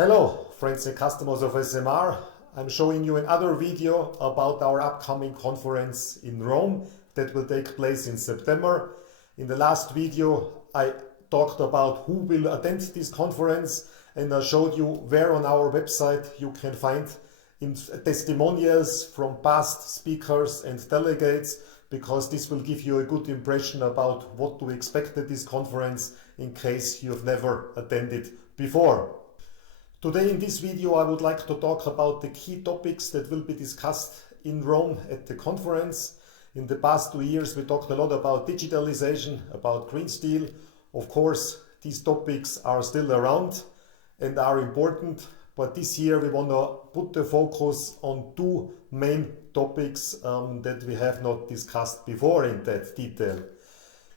Hello friends and customers of SMR. I'm showing you another video about our upcoming conference in Rome that will take place in September. In the last video I talked about who will attend this conference, and I showed you where on our website you can find testimonials from past speakers and delegates, because this will give you a good impression about what to expect at this conference in case you've never attended before. Today in this video I would like to talk about the key topics that will be discussed in Rome at the conference. In the past 2 years we talked a lot about digitalization, about green steel. Of course these topics are still around and are important, but this year we want to put the focus on two main topics that we have not discussed before in that detail.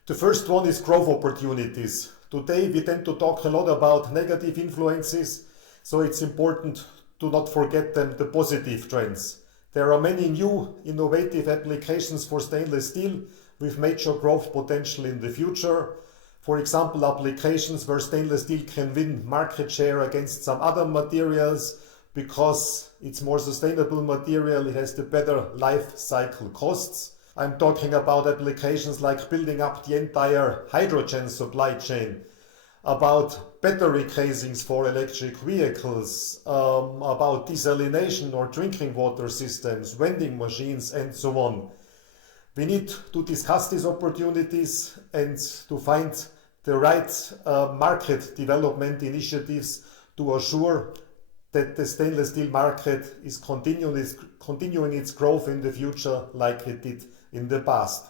The first one is growth opportunities. Today we tend to talk a lot about negative influences, so it's important to not forget the positive trends. There are many new innovative applications for stainless steel with major growth potential in the future. For example, applications where stainless steel can win market share against some other materials because it's more sustainable material, it has the better life cycle costs. I'm talking about applications like building up the entire hydrogen supply chain, about battery casings for electric vehicles, about desalination or drinking water systems, vending machines and so on. We need to discuss these opportunities and to find the right market development initiatives to assure that the stainless steel market is continuing its growth in the future like it did in the past.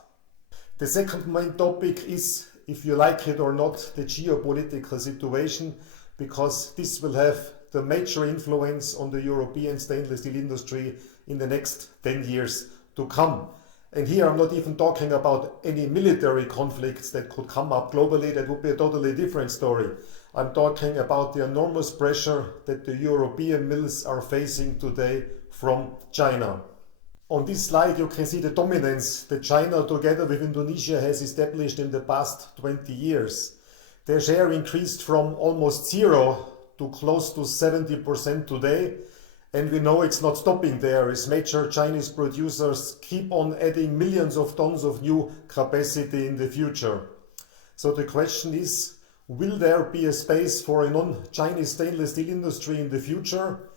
The second main topic is, if you like it or not, the geopolitical situation, because this will have the major influence on the European stainless steel industry in the next 10 years to come. And here I'm not even talking about any military conflicts that could come up globally. That would be a totally different story. I'm talking about the enormous pressure that the European mills are facing today from China. On this slide you can see the dominance that China together with Indonesia has established in the past 20 years. Their share increased from almost zero to close to 70% today. And we know it's not stopping there, as major Chinese producers keep on adding millions of tons of new capacity in the future. So the question is, will there be a space for a non-Chinese stainless steel industry in the future?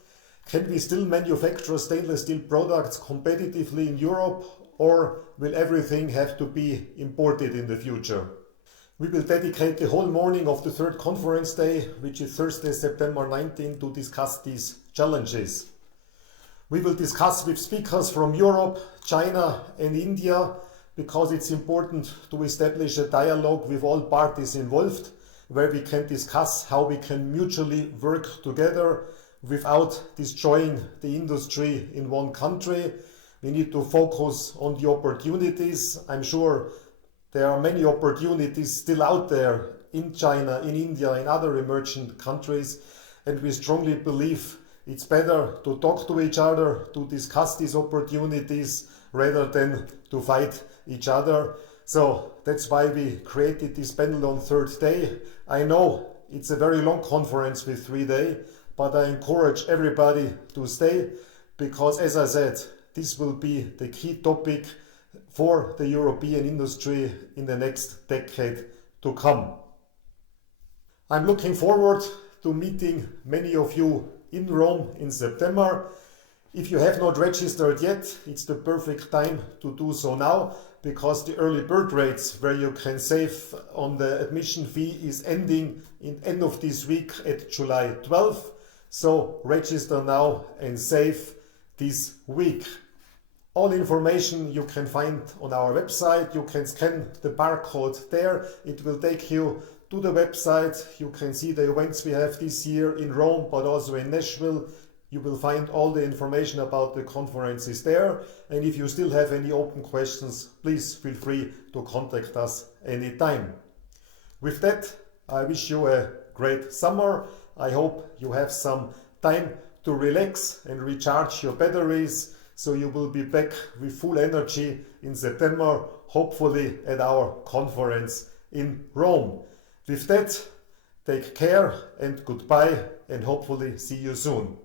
Can we still manufacture stainless steel products competitively in Europe, or will everything have to be imported in the future? We will dedicate the whole morning of the third conference day, which is Thursday, September 19, to discuss these challenges. We will discuss with speakers from Europe, China and India, because it's important to establish a dialogue with all parties involved, where we can discuss how we can mutually work together without destroying the industry in one country. We need to focus on the opportunities. I'm sure there are many opportunities still out there in China, in India, in other emerging countries, and we strongly believe it's better to talk to each other, to discuss these opportunities, rather than to fight each other. So that's why we created this panel on third day. I know it's a very long conference with 3 days, but I encourage everybody to stay, because as I said, this will be the key topic for the European industry in the next decade to come. I'm looking forward to meeting many of you in Rome in September. If you have not registered yet, it's the perfect time to do so now, because the early bird rates where you can save on the admission fee is ending in end of this week at July 12th. So register now and save this week. All information you can find on our website. You can scan the barcode there. It will take you to the website. You can see the events we have this year in Rome, but also in Nashville. You will find all the information about the conferences there. And if you still have any open questions, please feel free to contact us anytime. With that, I wish you a great summer. I hope you have some time to relax and recharge your batteries, so you will be back with full energy in September, hopefully at our conference in Rome. With that, take care and goodbye and hopefully see you soon.